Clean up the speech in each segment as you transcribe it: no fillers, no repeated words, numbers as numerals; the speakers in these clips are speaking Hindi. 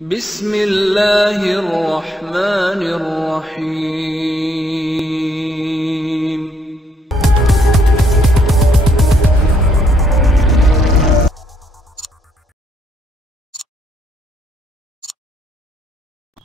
बिस्मिल्लाहिर्रहमानिर्रहीम।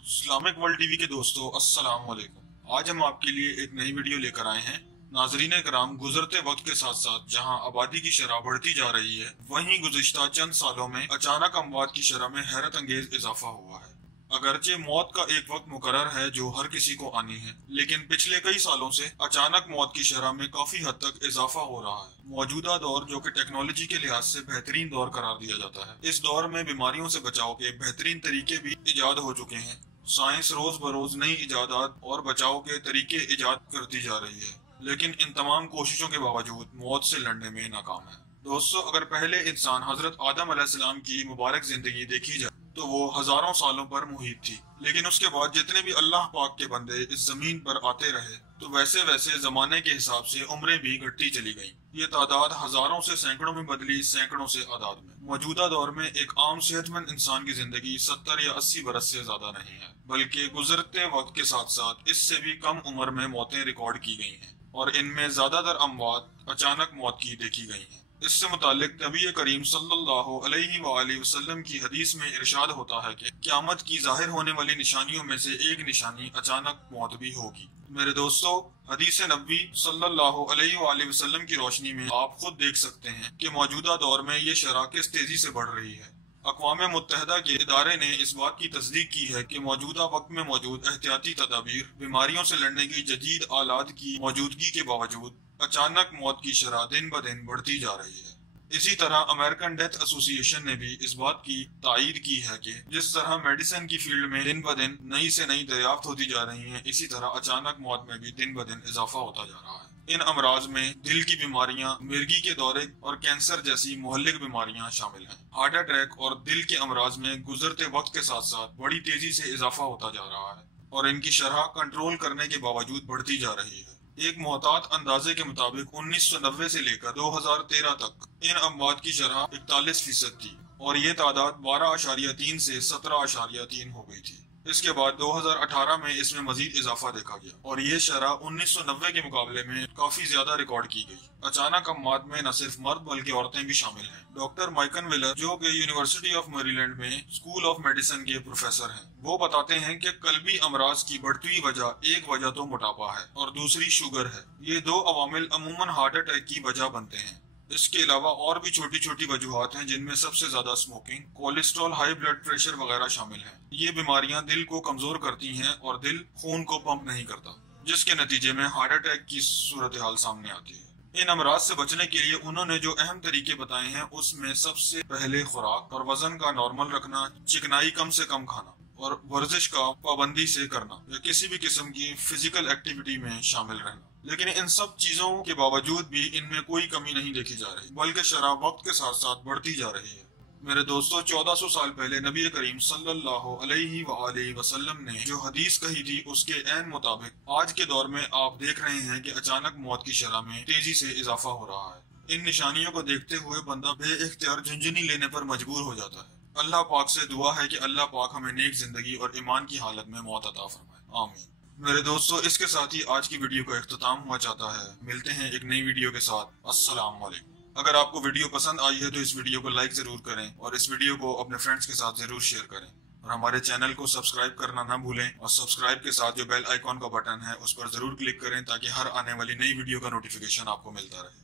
इस्लामिक वर्ल्ड टीवी के दोस्तों, अस्सलाम वालेकुम। आज हम आपके लिए एक नई वीडियो लेकर आए हैं। नाजरीन कराम, गुजरते वक्त के साथ साथ जहां आबादी की शरह बढ़ती जा रही है, वहीं गुज़िश्ता चंद सालों में अचानक अमवात की शरह में हैरत अंगेज इजाफा हुआ है। अगरचे मौत का एक वक्त मुकर्रर है जो हर किसी को आनी है, लेकिन पिछले कई सालों से अचानक मौत की शरह में काफी हद तक इजाफा हो रहा है। मौजूदा दौर, जो कि टेक्नोलॉजी के लिहाज से बेहतरीन दौर करार दिया जाता है, इस दौर में बीमारियों से बचाव के बेहतरीन तरीके भी इजाद हो चुके हैं। साइंस रोज बरोज नई इजादात और बचाव के तरीके इजाद करती जा रही है, लेकिन इन तमाम कोशिशों के बावजूद मौत से लड़ने में नाकाम है। दोस्तों, अगर पहले इंसान हजरत आदम अलैहिस्सलाम की मुबारक जिंदगी देखी जाए तो वो हजारों सालों पर मुहित थी, लेकिन उसके बाद जितने भी अल्लाह पाक के बंदे इस जमीन पर आते रहे तो वैसे वैसे जमाने के हिसाब से उम्रें भी घटती चली गईं। ये तादाद हजारों से सैकड़ों में बदली, सैकड़ों से आदाद में। मौजूदा दौर में एक आम सेहतमंद इंसान की जिंदगी 70 या 80 बरस से ज्यादा नहीं है, बल्कि गुजरते वक्त के साथ साथ इससे भी कम उम्र में मौतें रिकॉर्ड की गई हैं और इनमें ज्यादातर अमवात अचानक मौत की देखी गई हैं। इससे मुतालिक नबी करीम सल्लल्लाहु अलैहि वसल्लम की हदीस में इरशाद होता है कि क़यामत की जाहिर होने वाली निशानियों में से एक निशानी अचानक मौत भी होगी। मेरे दोस्तों, हदीस नबी सल्लल्लाहु अलैहि वसल्लम की रोशनी में आप खुद देख सकते हैं कि मौजूदा दौर में ये शरह किस तेजी से बढ़ रही है। अक़वाम मुत्तहिदा के इदारे ने इस बात की तस्दीक की है कि मौजूदा वक्त में मौजूद एहतियाती तदाबीर, बीमारियों से लड़ने की जदीद आलात की मौजूदगी के बावजूद अचानक मौत की शरह दिन ब दिन बढ़ती जा रही है। इसी तरह अमेरिकन डेथ एसोसिएशन ने भी इस बात की तायीद की है कि जिस तरह मेडिसिन की फील्ड में दिन ब दिन नई से नई दरियाफ्त होती जा रही है, इसी तरह अचानक मौत में भी दिन ब दिन इजाफा होता जा रहा है। इन अमराज में दिल की बीमारियां, मिर्गी के दौरे और कैंसर जैसी मुहल्लिक बीमारियां शामिल हैं। हार्ट अटैक और दिल के अमराज में गुजरते वक्त के साथ साथ बड़ी तेजी से इजाफा होता जा रहा है और इनकी शरह कंट्रोल करने के बावजूद बढ़ती जा रही है। एक मोहतात अंदाजे के मुताबिक 1990 से लेकर 2013 तक इन अमवात की शरह 41% थी और ये तादाद 12.3 से 17.3 हो गई थी। इसके बाद 2018 में इसमें मजीद इजाफा देखा गया और ये शरह 1990 के मुकाबले में काफी ज्यादा रिकॉर्ड की गई। अचानक अमवात में न सिर्फ मर्द बल्कि औरतें भी शामिल हैं। डॉक्टर माइकल विलर, जो कि यूनिवर्सिटी ऑफ मैरीलैंड में स्कूल ऑफ मेडिसिन के प्रोफेसर हैं, वो बताते हैं कि कल्बी अमराज की बढ़ती हुई वजह, एक वजह तो मोटापा है और दूसरी शुगर है। ये दो अवामिल अमूमन हार्ट अटैक की वजह बनते हैं। इसके अलावा और भी छोटी छोटी वजूहात हैं, जिनमें सबसे ज्यादा smoking, cholesterol, high blood pressure वगैरह शामिल हैं। ये बीमारियां दिल को कमजोर करती हैं और दिल खून को पंप नहीं करता, जिसके नतीजे में हार्ट अटैक की सूरत हाल सामने आती है। इन अमराज से बचने के लिए उन्होंने जो अहम तरीके बताए हैं, उसमें सबसे पहले खुराक और वजन का नॉर्मल रखना, चिकनाई कम से कम खाना और वर्जिश का पाबंदी से करना या किसी भी किस्म की फिजिकल एक्टिविटी में शामिल रहना। लेकिन इन सब चीजों के बावजूद भी इनमें कोई कमी नहीं देखी जा रही, बल्कि शरह वक्त के साथ साथ बढ़ती जा रही है। मेरे दोस्तों, 1400 साल पहले नबी करीम सल्लल्लाहु अलैहि वसल्लम ने जो हदीस कही थी, उसके ऐन मुताबिक आज के दौर में आप देख रहे हैं कि अचानक मौत की शरह में तेजी से इजाफा हो रहा है। इन निशानियों को देखते हुए बंदा बेइख्तियार झुंझुनी लेने पर मजबूर हो जाता है। अल्लाह पाक से दुआ है कि अल्लाह पाक हमें नेक जिंदगी और ईमान की हालत में मौत अता फरमाए, आमीन। मेरे दोस्तों, इसके साथ ही आज की वीडियो का इख्तिताम हुआ चाहता है। मिलते हैं एक नई वीडियो के साथ। अस्सलाम वालेकुम। अगर आपको वीडियो पसंद आई है तो इस वीडियो को लाइक जरूर करें और इस वीडियो को अपने फ्रेंड्स के साथ जरूर शेयर करें और हमारे चैनल को सब्सक्राइब करना ना भूलें और सब्सक्राइब के साथ जो बेल आइकॉन का बटन है उस पर जरूर क्लिक करें ताकि हर आने वाली नई वीडियो का नोटिफिकेशन आपको मिलता रहे।